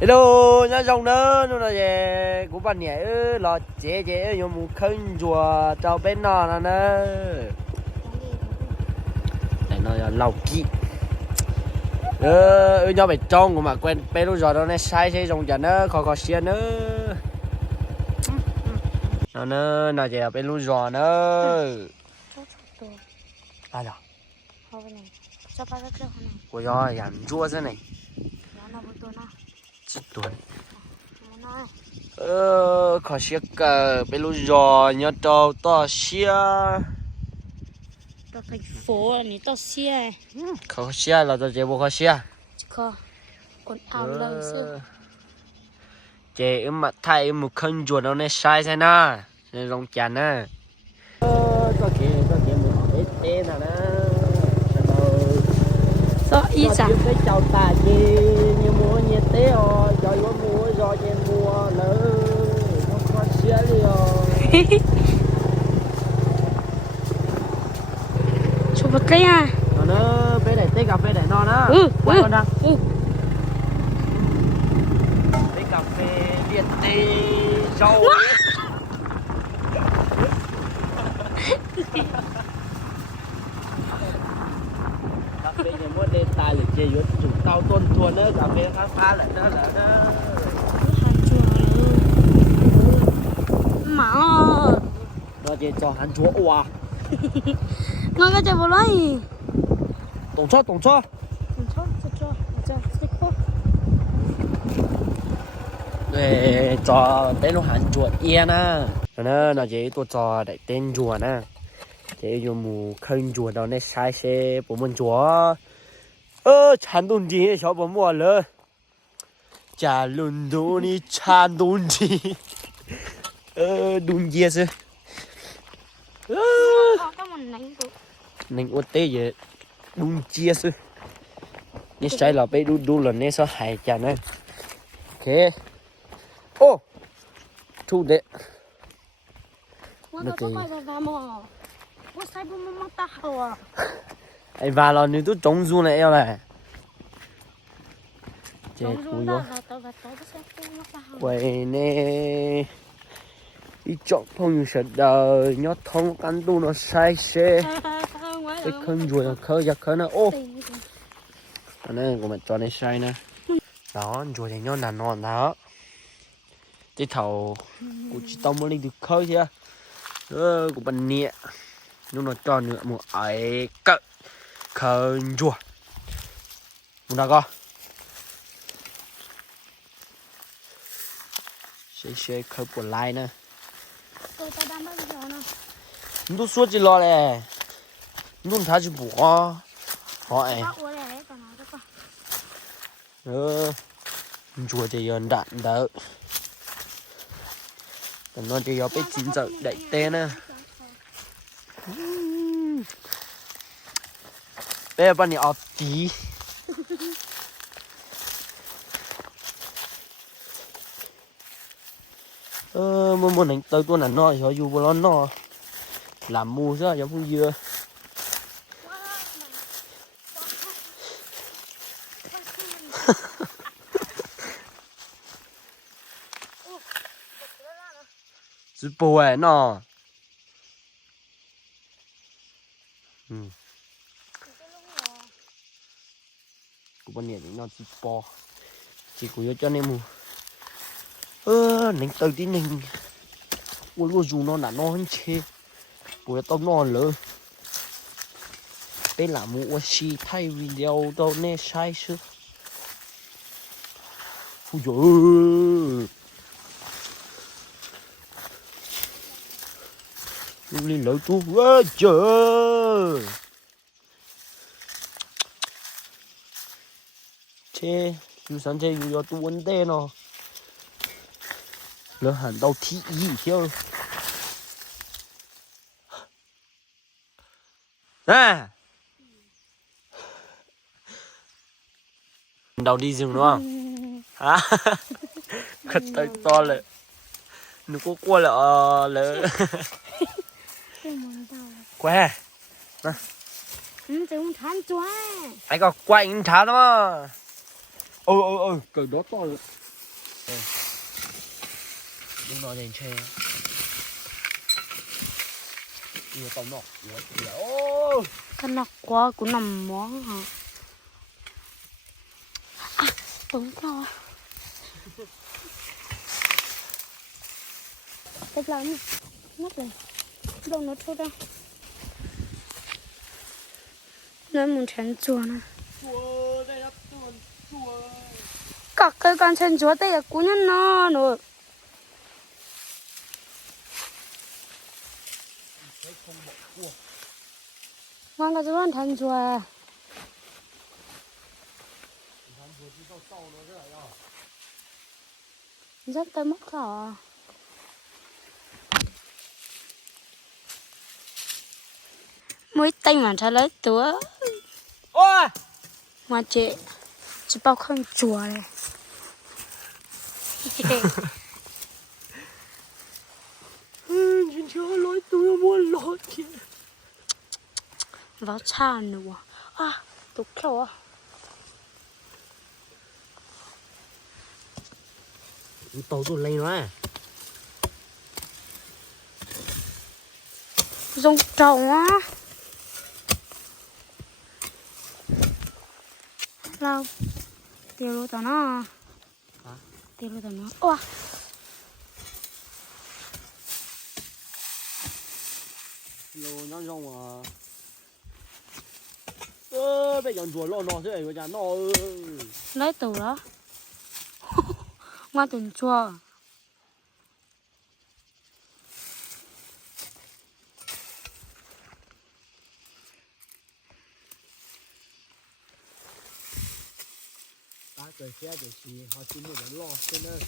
Hello, nhá dòng đó, nó là về của bạn nhẹ lọ chế dùng một khăn chùa trâu bên nọ nè nè. Đây nó là lầu kỵ. Nhau phải trong của mà quen bên lúc rồi đó này sai xây dòng chả nó khó xiên nữa. Nó là về bên lúc rồi nữa. Ai rồi? Của do giảm chua thế này. Tuần. Khó xiên cả bên lúc rồi nhớ trâu to xiên. Thành phố là ní tao xe Khó xiên là tao chế bộ khó xiên. Khó còn áo lơ xưa Chế mặt thay một khăn chuột nó này sai thế na nên rong chán á có kia một ít tên nào đó do ý chẳng cái chào ta chi như mua như thế rồi rồi có mua rồi trên mua lỡ nó có xía đi rồi chụp một cái à nó bé để cà phê để nó đó quay con đang cà phê Việt tây sâu cà phê nhà mua đêm tài là chơi vô chủ tao tôn thua nữa cà phê khá phá lại đó là đó mà nó chơi cho hắn chúa oa nó cái chơi bộ lấy tổng cho để cho tên nó hắn chuột yên á nó chỉ tôi cho để tên chuột á chỉ dùng một khăn chuột đó này sai xe của mình chúa chán đồn gì cháu bấm mua lơ chả luôn đồ đi chán đồn gì đồn gì chứ mình út tê vậy đun chia chứ như sai là bị đun là nên sao hại chả này ok ô thu đệ ai vào là nếu tôi trống du này eo này chết cùi quá quay nè đi chọn phong như sợ đời nhớ thông cắn tu nó sai xe cái khăn ruồi nó khơi giặc khơi nó ô anh này của mình cho này sai nè đó ruồi thì nhớ là non đó cái thầu của chị tông mới đi được khơi chưa của bạn nhẹ nhưng nó cho nữa một ấy cỡ khơi ruồi muốn nào coi xe khơi của lai nè nó suốt chỉ lo này nó thả chỉ bỏ hỏi chùa thì giờ đạn đỡ nó chỉ có biết chín giờ đẩy tên nè bây giờ bạn đi học tí muốn đánh tới tôi là nó cho dù bao nó làm mua ra giống như dưa chứ bố ấy nó của bọn nhện nó chỉ bò chỉ của cho nên mù đánh tới tí mình ui lúa dù nó là nó hơn chê của tao nó lỡ đây là mù xì thay video đâu nè sai chứ ui dồi đi lỡ tu trời chê dù sáng chê dù tu vấn đề nó lỡ hẳn đâu thị ý theo à đầu đi rừng đúng không hả khất tay to lại nó có qua là quay cũng thán chua anh có quay anh tháo đó Cái đó to rồi. Đừng nói đến chê. Nhiều tao nọ. Ôi. Cái nọc quá cũng nằm món hả? À, đúng rồi. Tiếp lên. Ngắt lên. Đâu nó thôi đâu. Nó muốn tránh chùa nè. Chùa, đây là chùa. Các cái con chân chúa đây là cú nhân nó nữa. Ngon cái chỗ thành chúa. Rất tới mất cả. Mới tay mà trả lấy túa. Ôi. Mà chị bao không chùa này. Nhìn chưa lối tôi muốn lối kìa. Nó cha nữa. À, tục khổ à. Tàu tôi lên nó à. Dùng trồng á. Lâu. Tiêu luôn tao nó. Hả? Tiêu luôn tao nó. Ủa. Lô nó rong à. Bây giờ chùa lo nó thế này nhà nó. Lấy tù đó. Ngoan tình chua. Các cái xe để xì họ chỉ muốn lo thế nên.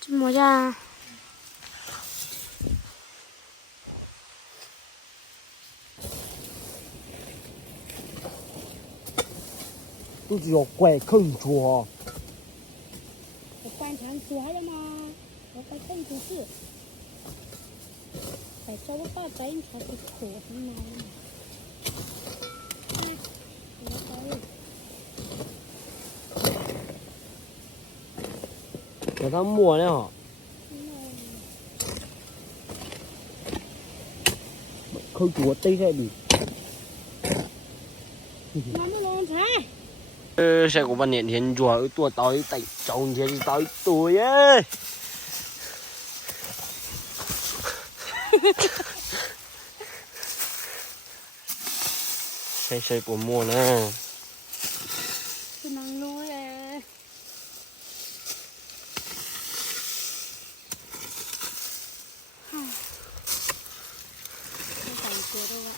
Chứ mua ra. Tôi chỉ có quẻ khẩn chùa. Có quan trọng chùa đấy mà. Có cái tên chú sự. Phải cho bác cái cho cái khổ thế nào. Người ta mua đấy hả? Khẩn chùa tây sẽ bị. Nó mới lộn thế. Sẽ có bạn hiện chùa tua tới tại chồng thì tới tuổi ấy. Sẽ của mua nè. Tôi đang nuôi nè. Không phải chùa đâu ạ.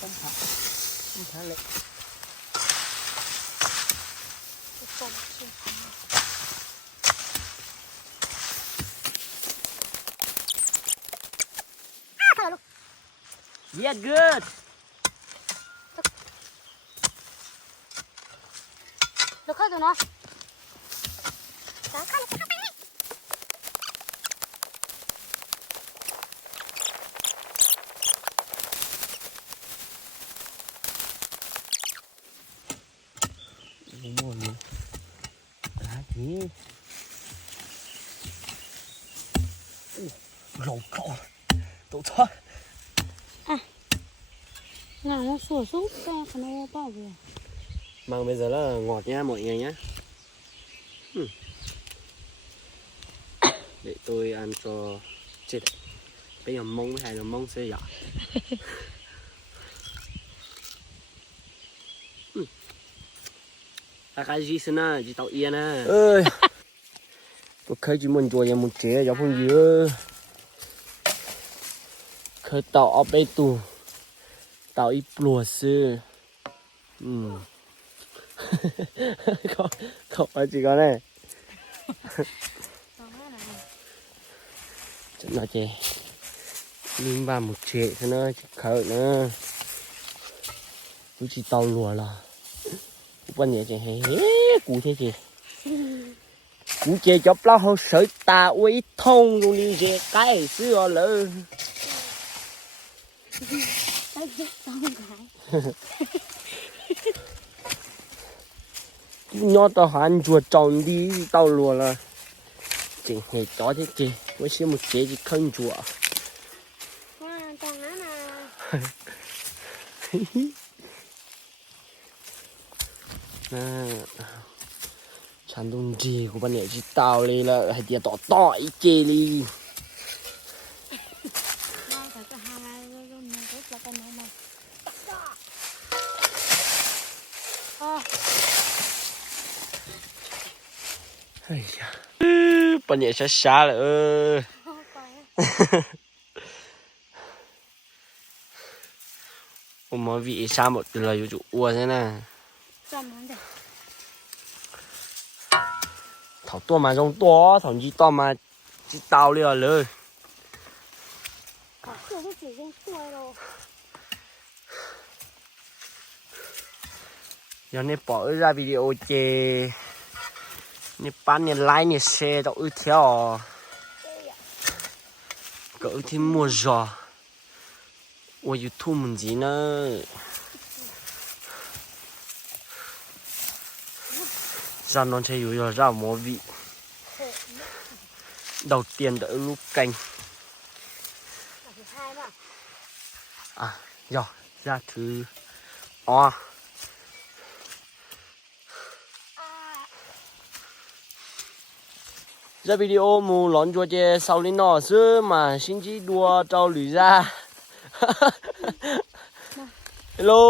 Không phải lệ. Không chùa. Yeah, good. Được hết rồi nó. Đúng rồi. Đá gì? Lẩu cỏ. Tổ thoát. Nào nó sủa sút ra cái nó bao vừa. Mà bây giờ là ngọt nha mọi người nhé. Để tôi ăn cho chết. Bây giờ mông với hai là mông sẽ giỏi. Cái gì xin à, chỉ tao yên à. Ơi. Tôi khơi chỉ muốn chùa một chế cho phong dứa. Khơi tao ở bên tù. Tao ít lùa sư. Không phải chỉ có này. Chắc nói chè. Nhưng ba một chế thôi nó chỉ khơi nữa. Tôi chỉ tao lùa là. Quan nhẹ chè hế cú thế chị. cú chế cho bao hậu sợi ta uy thông luôn đi chế cái xưa lỡ Đấy, xong cái. nhớ tao hắn chuột tròn đi tao lùa là chỉ hệ chó thế kì với xíu một chế chỉ không chuột Wow, còn á nè. nè chán đông gì của bạn này chỉ tao đi là hay tiền tỏ tỏi chê đi Wow, phải có hai rồi mình rất là cái này mà. ây da bạn này xa là mà vị xa một lời chủ ua thế nè thảo to mà rong to thảo gì to mà chỉ tao đi rồi giờ này bỏ ra video chê này bán này like này share tao ưu theo cỡ thì mua giò ủa YouTube mình gì nữa ra non chơi rồi ra mỏ vị đầu tiên đỡ lúc canh à rồi ra thứ ra video mù lón cho chê sau lên nọ xưa mà xin chỉ đua trâu lưỡi ra hello